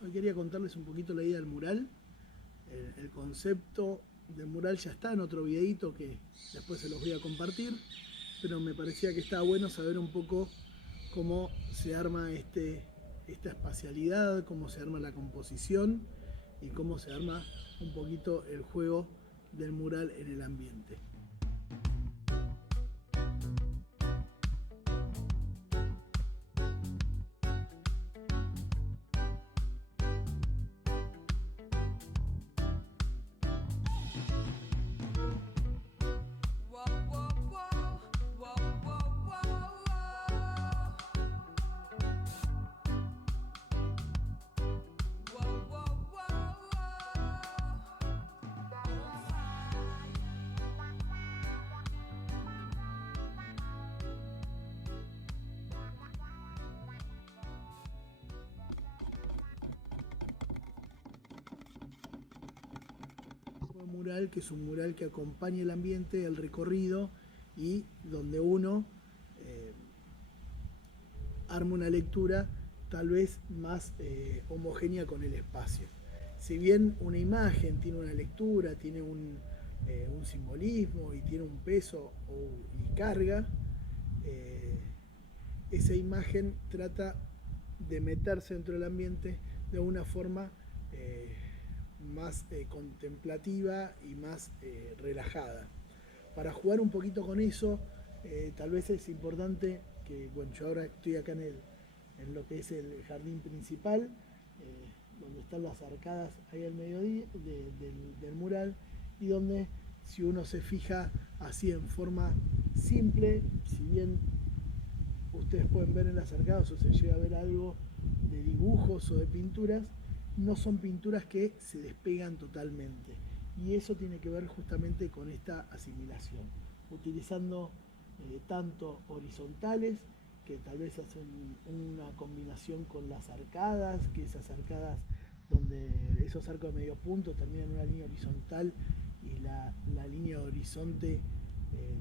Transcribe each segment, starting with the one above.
Hoy quería contarles un poquito la idea del mural. El concepto del mural ya está en otro videito que después se los voy a compartir, pero me parecía que estaba bueno saber un poco cómo se arma esta espacialidad, cómo se arma la composición y cómo se arma un poquito el juego del mural en el ambiente. Mural, que es un mural que acompaña el ambiente, el recorrido y donde uno arma una lectura tal vez más homogénea con el espacio. Si bien una imagen tiene una lectura, tiene un simbolismo y tiene un peso y carga, esa imagen trata de meterse dentro del ambiente de una forma más contemplativa y más relajada. Para jugar un poquito con eso, tal vez es importante que, bueno, yo ahora estoy acá en lo que es el jardín principal, donde están las arcadas ahí al mediodía del mural, y donde, si uno se fija así en forma simple, si bien ustedes pueden ver en las arcadas o se llega a ver algo de dibujos o de pinturas, no son pinturas que se despegan totalmente. Y eso tiene que ver justamente con esta asimilación, utilizando tanto horizontales, que tal vez hacen una combinación con las arcadas, que esas arcadas donde esos arcos de medio punto terminan en una línea horizontal y la línea de horizonte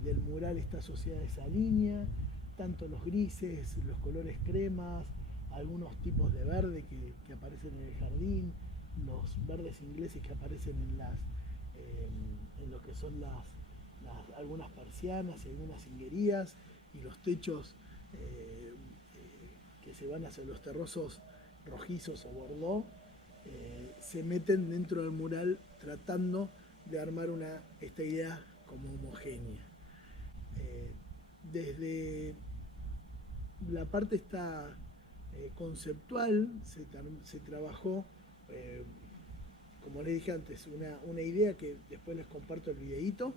del mural está asociada a esa línea, tanto los grises, los colores cremas, algunos tipos de verde que aparecen en el jardín, los verdes ingleses que aparecen en lo que son algunas persianas y algunas cinguerías, y los techos que se van hacia los terrosos rojizos o bordó, se meten dentro del mural tratando de armar esta idea como homogénea. Desde la parte conceptual se trabajó, como les dije antes, una idea que después les comparto el videíto,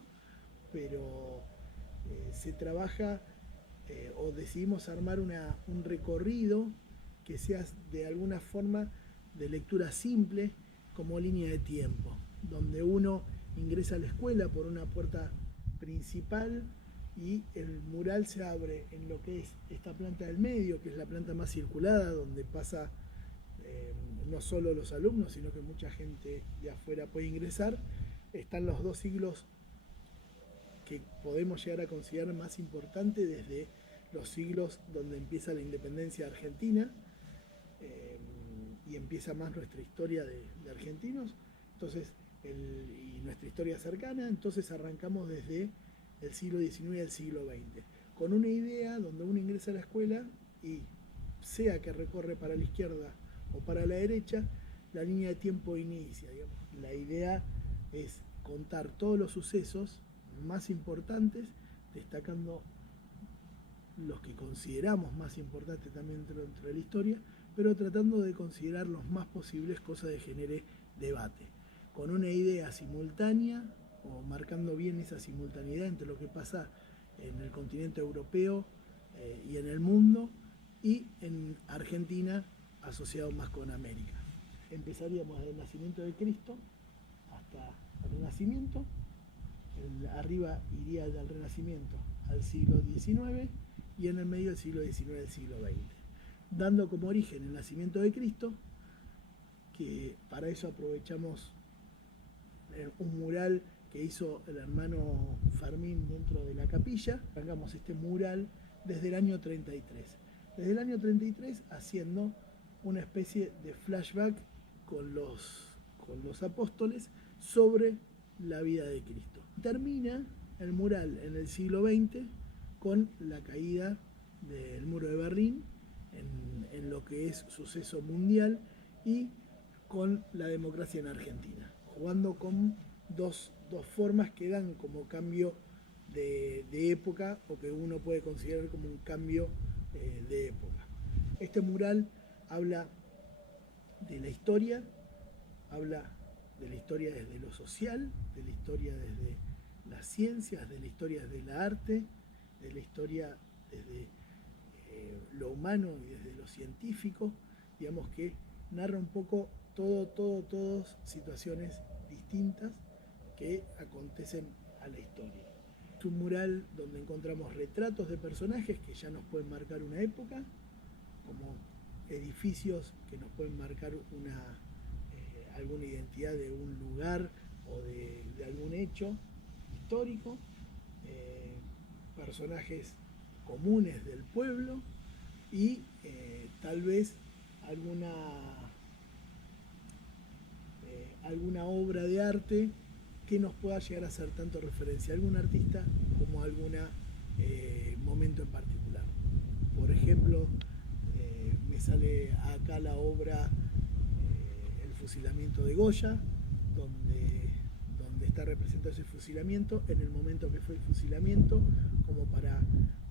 pero se trabaja o decidimos armar un recorrido que sea de alguna forma de lectura simple, como línea de tiempo, donde uno ingresa a la escuela por una puerta principal y el mural se abre en lo que es esta planta del medio, que es la planta más circulada, donde pasa no solo los alumnos, sino que mucha gente de afuera puede ingresar. Están los dos siglos que podemos llegar a considerar más importantes, desde los siglos donde empieza la independencia argentina y empieza más nuestra historia de argentinos, entonces, y nuestra historia cercana. Entonces arrancamos desde el siglo XIX al siglo XX, con una idea donde uno ingresa a la escuela y, sea que recorre para la izquierda o para la derecha, la línea de tiempo inicia, digamos. La idea es contar todos los sucesos más importantes, destacando los que consideramos más importantes también dentro de la historia, pero tratando de considerar los más posibles, cosa de genere debate, con una idea simultánea, o marcando bien esa simultaneidad entre lo que pasa en el continente europeo y en el mundo, y en Argentina asociado más con América. Empezaríamos desde el nacimiento de Cristo hasta el Renacimiento. Arriba iría del Renacimiento al siglo XIX y en el medio del siglo XIX al siglo XX, dando como origen el nacimiento de Cristo, que para eso aprovechamos un mural que hizo el hermano Fermín dentro de la capilla. Arrancamos este mural desde el año 33. Desde el año 33 haciendo una especie de flashback con los apóstoles sobre la vida de Cristo. Termina el mural en el siglo XX con la caída del muro de Berlín en lo que es suceso mundial y con la democracia en Argentina, jugando con dos formas que dan como cambio de época o que uno puede considerar como un cambio de época. Este mural habla de la historia, habla de la historia desde lo social, de la historia desde las ciencias, de la historia desde el arte, de la historia desde lo humano y desde lo científico, digamos que narra un poco todas situaciones distintas que acontecen a la historia. Es un mural donde encontramos retratos de personajes que ya nos pueden marcar una época, como edificios que nos pueden marcar alguna identidad de un lugar o de algún hecho histórico, personajes comunes del pueblo y tal vez alguna obra de arte que nos pueda llegar a hacer tanto referencia a algún artista como a algún momento en particular. Por ejemplo, me sale acá la obra El fusilamiento de Goya, donde está representado ese fusilamiento, en el momento que fue el fusilamiento, como para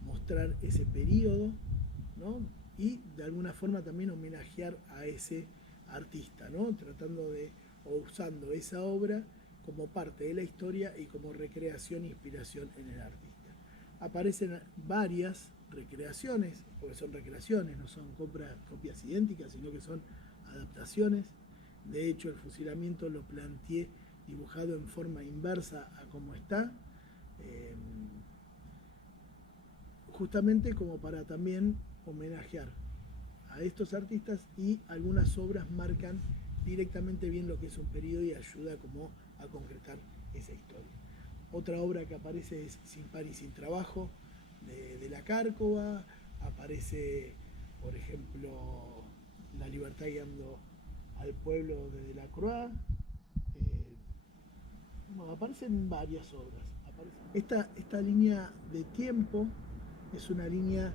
mostrar ese periodo, ¿no? Y de alguna forma también homenajear a ese artista, ¿no? Tratando de, o usando esa obra como parte de la historia y como recreación e inspiración en el artista. Aparecen varias recreaciones, porque son recreaciones, no son copias idénticas, sino que son adaptaciones. De hecho, el fusilamiento lo planteé dibujado en forma inversa a como está, justamente como para también homenajear a estos artistas, y algunas obras marcan directamente bien lo que es un periodo y ayuda como a concretar esa historia. Otra obra que aparece es Sin par y sin trabajo, de la Cárcova. Aparece, por ejemplo, La libertad guiando al pueblo de Delacroix. Bueno, aparecen varias obras. Esta línea de tiempo es una línea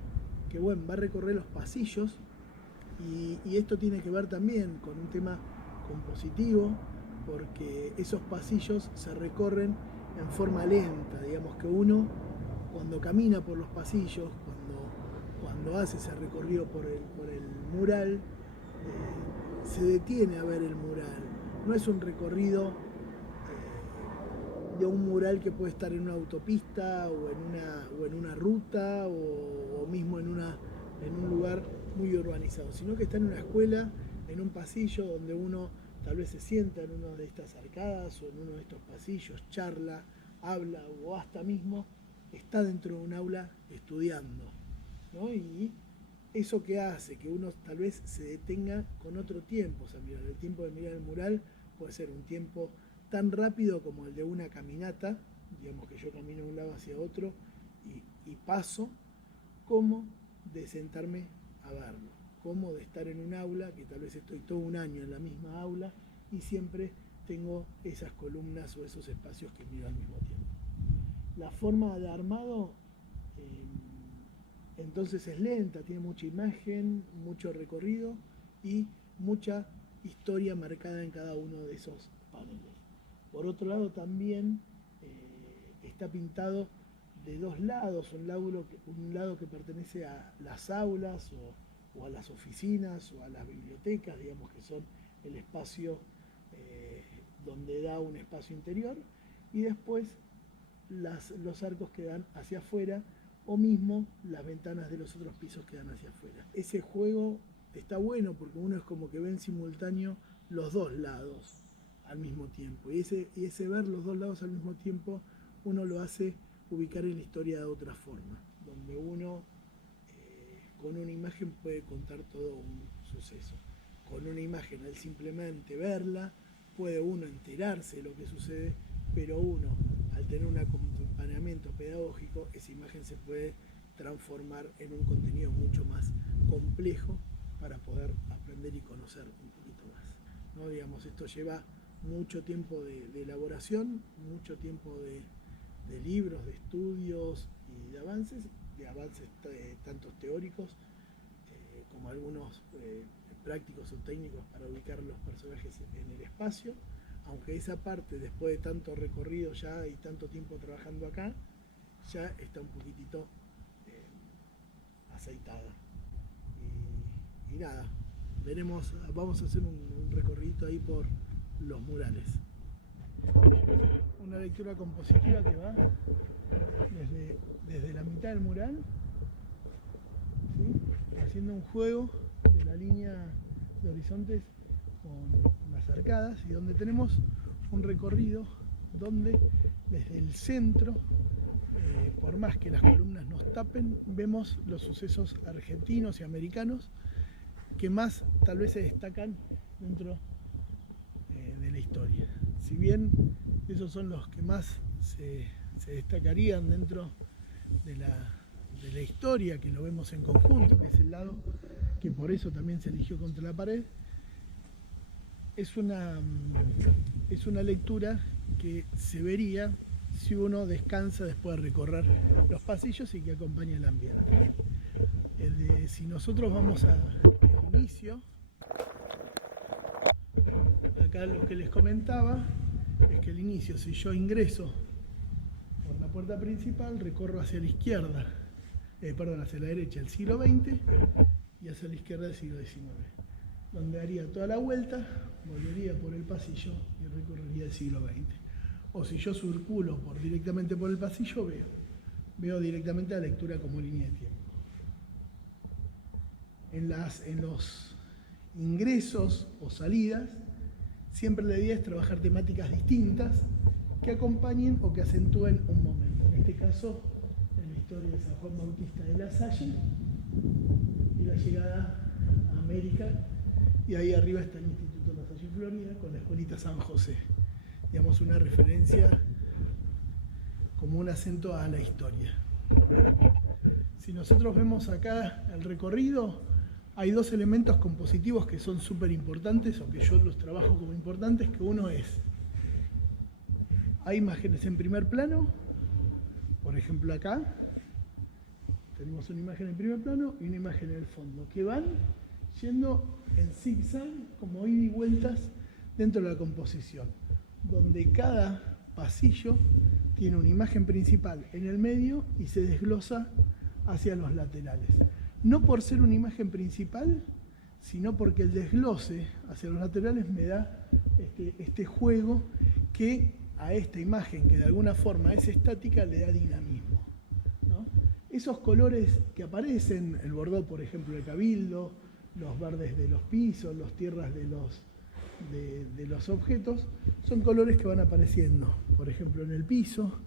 que, bueno, va a recorrer los pasillos, y esto tiene que ver también con un tema compositivo, porque esos pasillos se recorren en forma lenta, digamos que uno cuando camina por los pasillos, cuando hace ese recorrido por el mural, se detiene a ver el mural. No es un recorrido de un mural que puede estar en una autopista o en una ruta o mismo en un lugar muy urbanizado, sino que está en una escuela, en un pasillo donde uno tal vez se sienta en una de estas arcadas o en uno de estos pasillos, charla, habla o hasta mismo está dentro de un aula estudiando, ¿no? Y eso que hace que uno tal vez se detenga con otro tiempo. O sea, mirar, el tiempo de mirar el mural puede ser un tiempo tan rápido como el de una caminata, digamos que yo camino de un lado hacia otro y paso, como de sentarme a verlo, como de estar en un aula, que tal vez estoy todo un año en la misma aula y siempre tengo esas columnas o esos espacios que miro al mismo tiempo. La forma de armado entonces es lenta, tiene mucha imagen, mucho recorrido y mucha historia marcada en cada uno de esos paneles. Por otro lado también está pintado de dos lados, un lado que pertenece a las aulas o a las oficinas o a las bibliotecas, digamos que son el espacio donde da un espacio interior, y después los arcos que dan hacia afuera, o mismo las ventanas de los otros pisos que dan hacia afuera. Ese juego está bueno porque uno es como que ve en simultáneo los dos lados al mismo tiempo, y ese ver los dos lados al mismo tiempo uno lo hace ubicar en la historia de otra forma, donde uno con una imagen puede contar todo un suceso. Con una imagen, al simplemente verla, puede uno enterarse de lo que sucede, pero uno, al tener un acompañamiento pedagógico, esa imagen se puede transformar en un contenido mucho más complejo para poder aprender y conocer un poquito más, ¿no? Digamos, esto lleva mucho tiempo de elaboración, mucho tiempo de libros, de estudios y de avances tanto teóricos como algunos prácticos o técnicos para ubicar los personajes en el espacio, aunque esa parte, después de tanto recorrido ya y tanto tiempo trabajando acá, ya está un poquitito aceitada. Y nada, vamos a hacer un recorrido ahí por los murales. Una lectura compositiva que va desde la mitad del mural, ¿sí?, haciendo un juego de la línea de horizontes con las arcadas, y donde tenemos un recorrido donde desde el centro, por más que las columnas nos tapen, vemos los sucesos argentinos y americanos que más tal vez se destacan dentro de la historia. Si bien esos son los que más se destacarían dentro de la historia, que lo vemos en conjunto, que es el lado que por eso también se eligió contra la pared, es una lectura que se vería si uno descansa después de recorrer los pasillos y que acompaña el ambiente. Si nosotros vamos al inicio, acá lo que les comentaba es que el inicio, si yo ingreso por la puerta principal, recorro hacia la izquierda, hacia la derecha el siglo XX y hacia la izquierda el siglo XIX, donde haría toda la vuelta, volvería por el pasillo y recorrería el siglo XX. O si yo circulo directamente por el pasillo, veo directamente la lectura como línea de tiempo. En los ingresos o salidas, siempre la idea es trabajar temáticas distintas que acompañen o que acentúen un momento. En este caso, en la historia de San Juan Bautista de La Salle y la llegada a América, y ahí arriba está el Instituto La Salle, Florida, con la escuelita San José. Digamos, una referencia como un acento a la historia. Si nosotros vemos acá el recorrido, hay dos elementos compositivos que son súper importantes, o que yo los trabajo como importantes, que uno es, hay imágenes en primer plano, por ejemplo acá, tenemos una imagen en primer plano y una imagen en el fondo, que van yendo en zigzag, como ida y vueltas dentro de la composición, donde cada pasillo tiene una imagen principal en el medio y se desglosa hacia los laterales. No por ser una imagen principal, sino porque el desglose hacia los laterales me da este juego que a esta imagen, que de alguna forma es estática, le da dinamismo, ¿no? Esos colores que aparecen, el bordó, por ejemplo, del cabildo, los verdes de los pisos, las tierras de los objetos, son colores que van apareciendo, por ejemplo, en el piso,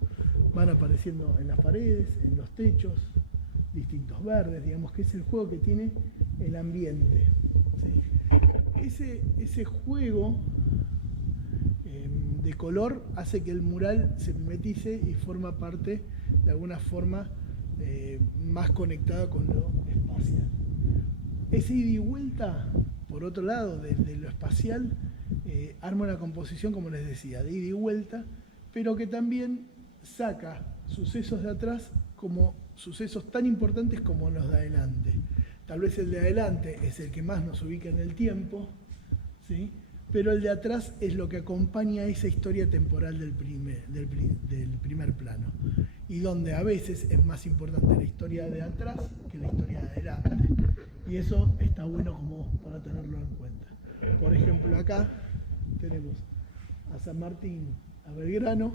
van apareciendo en las paredes, en los techos, distintos verdes, digamos que es el juego que tiene el ambiente, ¿sí? Ese juego de color hace que el mural se mimetice y forma parte, de alguna forma, más conectada con lo espacial. Ese ida y vuelta, por otro lado, desde lo espacial, arma una composición, como les decía, de ida y vuelta, pero que también saca sucesos de atrás como sucesos tan importantes como los de adelante. Tal vez el de adelante es el que más nos ubica en el tiempo, ¿sí? Pero el de atrás es lo que acompaña esa historia temporal del primer plano, y donde a veces es más importante la historia de atrás que la historia de adelante. Y eso está bueno como para tenerlo en cuenta. Por ejemplo, acá tenemos a San Martín, a Belgrano,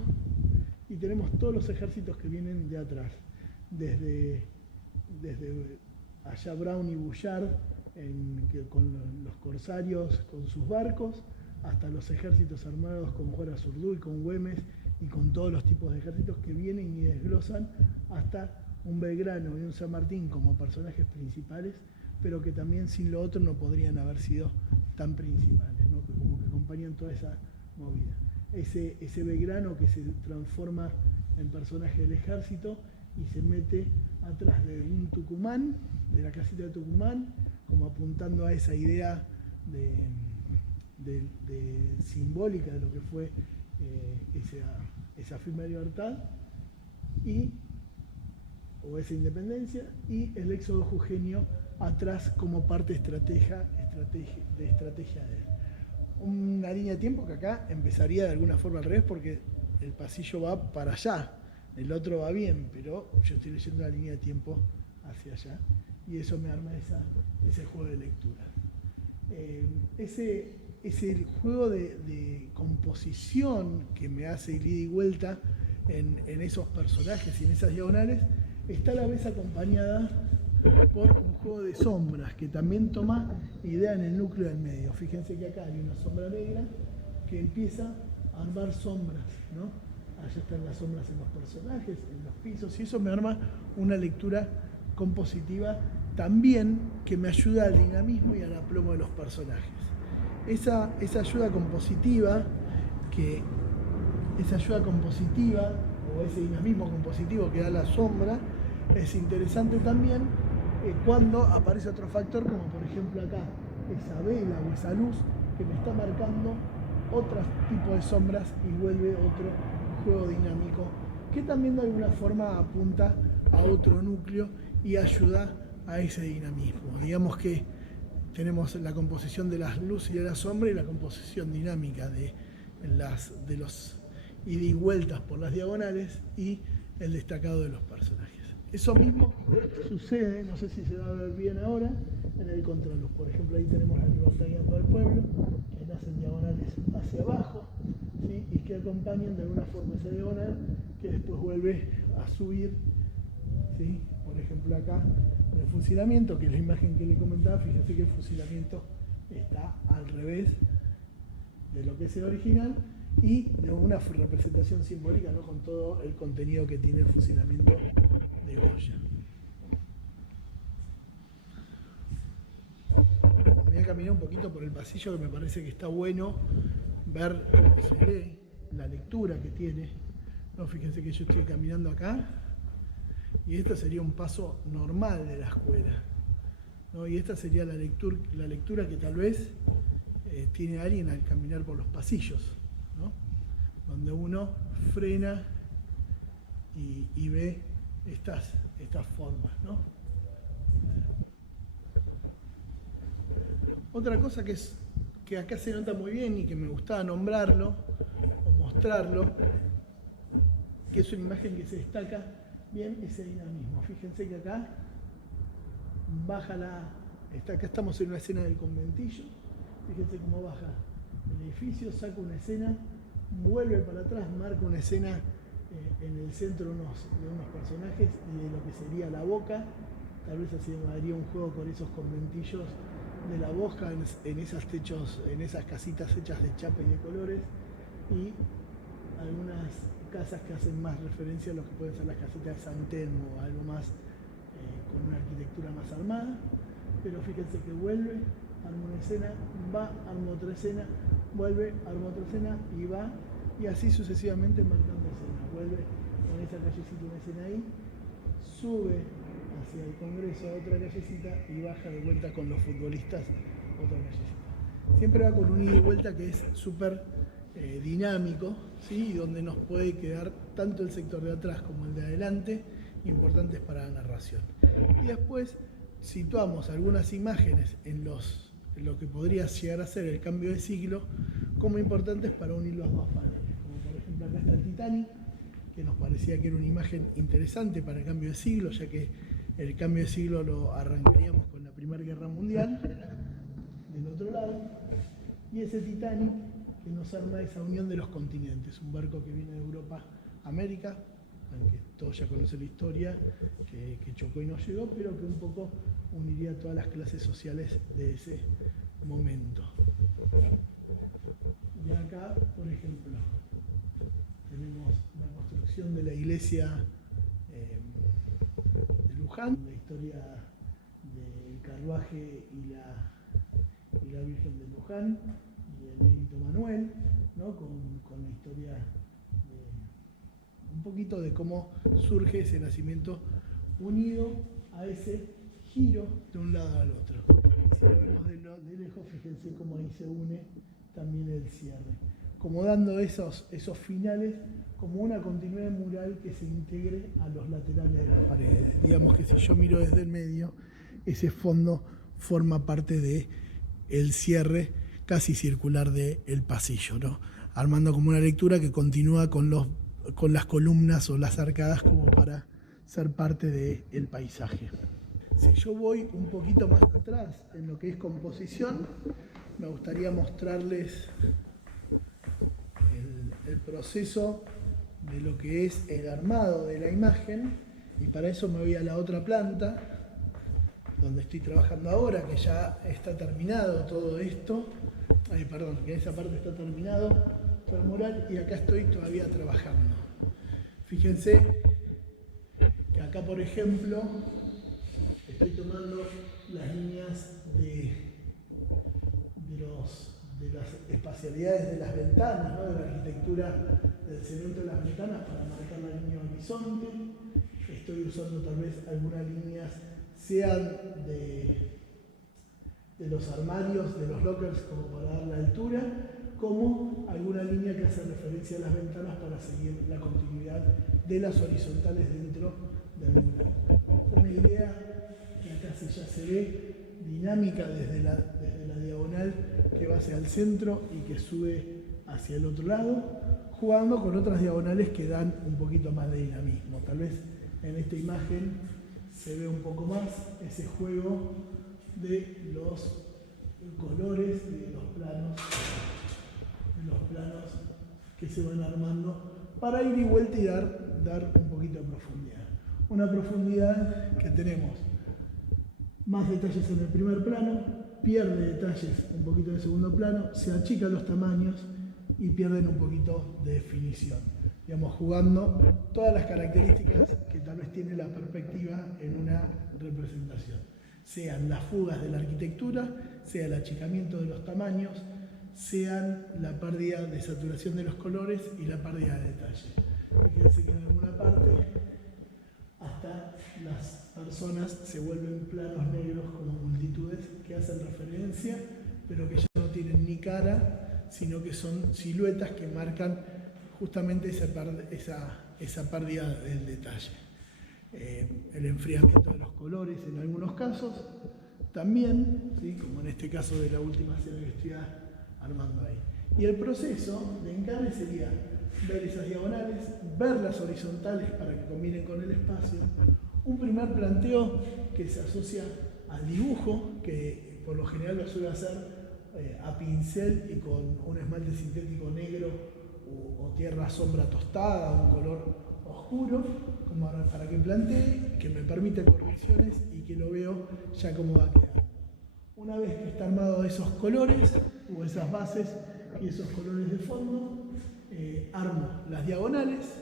y tenemos todos los ejércitos que vienen de atrás, desde allá Brown y Bullard con los corsarios, con sus barcos, hasta los ejércitos armados con Juan Azurduy, con Güemes y con todos los tipos de ejércitos que vienen y desglosan hasta un Belgrano y un San Martín como personajes principales, pero que también sin lo otro no podrían haber sido tan principales, ¿no? Como que acompañan toda esa movida. Ese Belgrano que se transforma en personaje del ejército y se mete atrás de un Tucumán, de la casita de Tucumán, como apuntando a esa idea de simbólica de lo que fue esa firme libertad o esa independencia, y el éxodo jujeño atrás como parte de estrategia de él. Una línea de tiempo que acá empezaría de alguna forma al revés, porque el pasillo va para allá, el otro va bien, pero yo estoy leyendo la línea de tiempo hacia allá, y eso me arma ese juego de lectura. Ese juego de composición que me hace ida y vuelta en esos personajes y en esas diagonales, está a la vez acompañada por un juego de sombras que también toma idea en el núcleo del medio. Fíjense que acá hay una sombra negra que empieza a armar sombras, ¿no? Allá están las sombras en los personajes, en los pisos, y eso me arma una lectura compositiva también que me ayuda al dinamismo y al aplomo de los personajes. Esa ayuda compositiva o ese dinamismo compositivo que da la sombra es interesante también cuando aparece otro factor, como por ejemplo acá, esa vela o esa luz que me está marcando otro tipo de sombras y vuelve otro juego dinámico que también de alguna forma apunta a otro núcleo y ayuda a ese dinamismo. Digamos que tenemos la composición de las luces y de la sombra y la composición dinámica de los ida y vueltas por las diagonales y el destacado de los personajes. Eso mismo sucede, no sé si se va a ver bien ahora, en el contraluz. Por ejemplo, ahí tenemos la libertad guiando al pueblo, que nacen diagonales hacia abajo, ¿sí? Y que acompañan de alguna forma esa diagonal que después vuelve a subir, ¿sí? Por ejemplo, acá en el fusilamiento, que es la imagen que le comentaba, fíjense que el fusilamiento está al revés de lo que es el original y de una representación simbólica, ¿no? Con todo el contenido que tiene el fusilamiento de Goya. Voy a caminar un poquito por el pasillo, que me parece que está bueno ver cómo se lee, la lectura que tiene. No, fíjense que yo estoy caminando acá y esto sería un paso normal de la escuela, ¿no? Y esta sería la lectura que tal vez tiene alguien al caminar por los pasillos, ¿no? Donde uno frena y ve estas formas, ¿no? Otra cosa que acá se nota muy bien y que me gustaba nombrarlo o mostrarlo, que es una imagen que se destaca bien, ese dinamismo. Fíjense que acá baja acá estamos en una escena del conventillo, fíjense cómo baja el edificio, saca una escena, vuelve para atrás, marca una escena en el centro de unos personajes y de lo que sería la boca. Tal vez así haría un juego con esos conventillos de la boca en esos techos, en esas casitas hechas de chapa y de colores, y algunas casas que hacen más referencia a lo que pueden ser las casitas de San Telmo, algo más con una arquitectura más armada. Pero fíjense que vuelve, arma una escena, va, arma otra escena, vuelve, arma otra escena y va, y así sucesivamente marcando escenas. Vuelve con esa callecita una escena ahí, sube hacia el Congreso a otra callecita y baja de vuelta con los futbolistas otra callecita. Siempre va con un ida y vuelta que es súper dinámico, ¿sí? Y donde nos puede quedar tanto el sector de atrás como el de adelante importantes para la narración. Y después situamos algunas imágenes en lo que podría llegar a ser el cambio de siglo como importantes para unir los dos paneles. Como por ejemplo acá está el Titanic, que nos parecía que era una imagen interesante para el cambio de siglo, ya que el cambio de siglo lo arrancaríamos con la Primera Guerra Mundial, del otro lado, y ese Titanic que nos arma esa unión de los continentes, un barco que viene de Europa a América, aunque todos ya conocen la historia, que chocó y no llegó, pero que un poco uniría a todas las clases sociales de ese momento. Y acá, por ejemplo, tenemos la construcción de la iglesia de Luján, la historia del carruaje y la Virgen de Luján y el Benito Manuel, ¿no? con la historia un poquito de cómo surge ese nacimiento unido a ese giro de un lado al otro. Si lo vemos de lejos, fíjense cómo ahí se une también el cierre. Como dando esos finales como una continuidad mural que se integre a los laterales de las paredes. Digamos que si yo miro desde el medio, ese fondo forma parte del cierre casi circular del pasillo, ¿no? Armando como una lectura que continúa con las columnas o las arcadas como para ser parte del paisaje. Si yo voy un poquito más atrás en lo que es composición, me gustaría mostrarles el proceso de lo que es el armado de la imagen, y para eso me voy a la otra planta donde estoy trabajando ahora, que ya está terminado todo esto, que en esa parte está terminado todo el mural, y acá estoy todavía trabajando. Fíjense que acá, por ejemplo, estoy tomando las líneas de las espacialidades de las ventanas, ¿no? De la arquitectura del cemento de las ventanas para marcar la línea horizonte. Estoy usando tal vez algunas líneas, sean de los armarios, de los lockers, como para dar la altura, como alguna línea que hace referencia a las ventanas para seguir la continuidad de las horizontales dentro del mural. Una idea que acá ya se ve dinámica desde la diagonal que va hacia el centro y que sube hacia el otro lado, jugando con otras diagonales que dan un poquito más de dinamismo. Tal vez en esta imagen se ve un poco más ese juego de los colores y de los planos que se van armando para ir y vuelta y dar un poquito de profundidad. Una profundidad que tenemos más detalles en el primer plano, pierde detalles un poquito en el segundo plano, se achican los tamaños y pierden un poquito de definición. Digamos, jugando todas las características que tal vez tiene la perspectiva en una representación. Sean las fugas de la arquitectura, sea el achicamiento de los tamaños, sean la pérdida de saturación de los colores y la pérdida de detalle. Fíjense que en alguna parte hasta las personas se vuelven planos negros como multitudes que hacen referencia, pero que ya no tienen ni cara, sino que son siluetas que marcan justamente esa pérdida del detalle. El enfriamiento de los colores en algunos casos también, ¿sí? Como en este caso de la última escena que estoy armando ahí. Y el proceso de encarne sería ver esas diagonales, ver las horizontales para que combinen con el espacio. Un primer planteo que se asocia al dibujo, que por lo general lo suele hacer a pincel y con un esmalte sintético negro o tierra sombra tostada, un color oscuro, como para que plantee, que me permite correcciones y que lo veo ya cómo va a quedar. Una vez que está armado esos colores o esas bases y esos colores de fondo, armo las diagonales.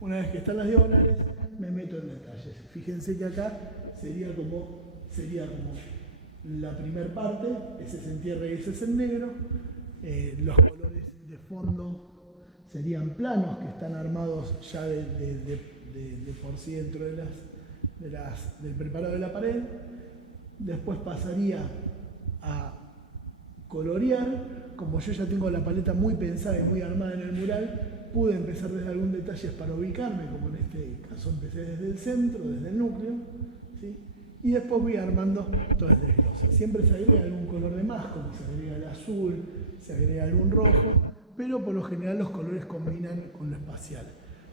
Una vez que están las diagonales, me meto en detalles. Fíjense que acá sería como la primera parte, ese es en tierra y ese es en negro. Los colores de fondo serían planos que están armados ya de por sí dentro del preparado de la pared. Después pasaría a colorear. Como yo ya tengo la paleta muy pensada y muy armada en el mural, pude empezar desde algún detalle para ubicarme, como en este caso empecé desde el centro, desde el núcleo, ¿sí? Y después voy armando todo el desglose. Siempre se agrega algún color de más, como se agrega el azul, se agrega algún rojo, pero por lo general los colores combinan con lo espacial.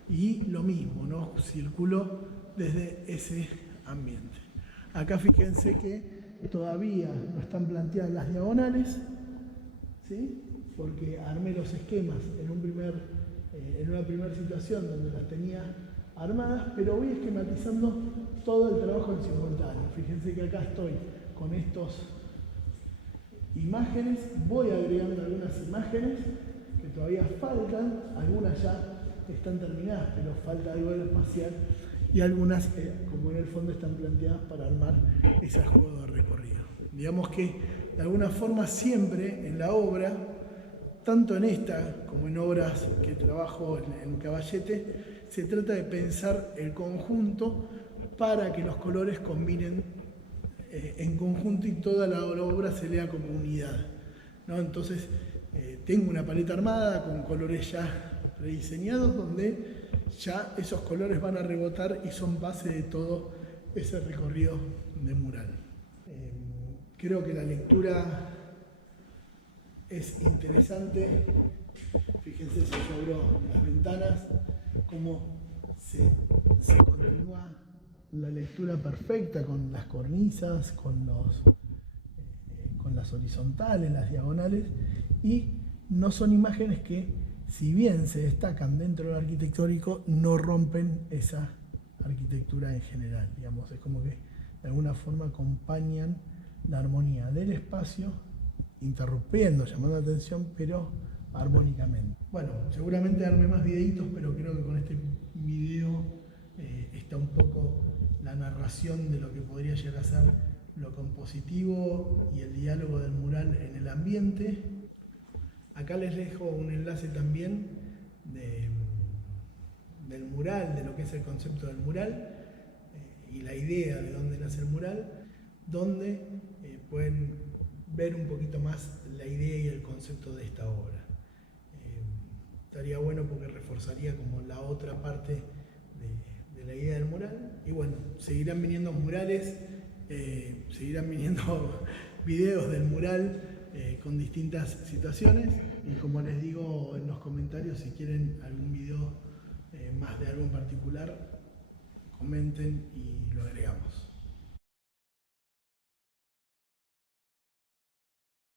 Y lo mismo, ¿no? Circulo desde ese ambiente. Acá fíjense que todavía no están planteadas las diagonales, ¿sí? Porque armé los esquemas en una primera situación donde las tenía armadas, pero voy esquematizando todo el trabajo en simultáneo. Fíjense que acá estoy con estas imágenes, voy agregando algunas imágenes que todavía faltan, algunas ya están terminadas, pero falta algo del espacial, y algunas, como en el fondo, están planteadas para armar ese juego de recorrido. Digamos que, de alguna forma, siempre en la obra, tanto en esta como en obras que trabajo en Caballete, se trata de pensar el conjunto para que los colores combinen en conjunto y toda la obra se lea como unidad, ¿no? Entonces, tengo una paleta armada con colores ya prediseñados, donde ya esos colores van a rebotar y son base de todo ese recorrido de mural. Creo que la lectura es interesante. Fíjense si yo abro las ventanas, cómo se continúa la lectura perfecta con las cornisas, con las horizontales, las diagonales, y no son imágenes que, si bien se destacan dentro del arquitectónico, no rompen esa arquitectura en general, digamos. Es como que de alguna forma acompañan la armonía del espacio, interrumpiendo, llamando la atención, pero armónicamente. Bueno, seguramente arme más videitos, pero creo que con este video está un poco la narración de lo que podría llegar a ser lo compositivo y el diálogo del mural en el ambiente. Acá les dejo un enlace también del mural, de lo que es el concepto del mural y la idea de dónde nace el mural, donde pueden ver un poquito más la idea y el concepto de esta obra. Estaría bueno porque reforzaría como la otra parte de la idea del mural. Y bueno, seguirán viniendo murales, seguirán viniendo videos del mural con distintas situaciones, y como les digo en los comentarios, si quieren algún video más de algo en particular, comenten y lo agregamos.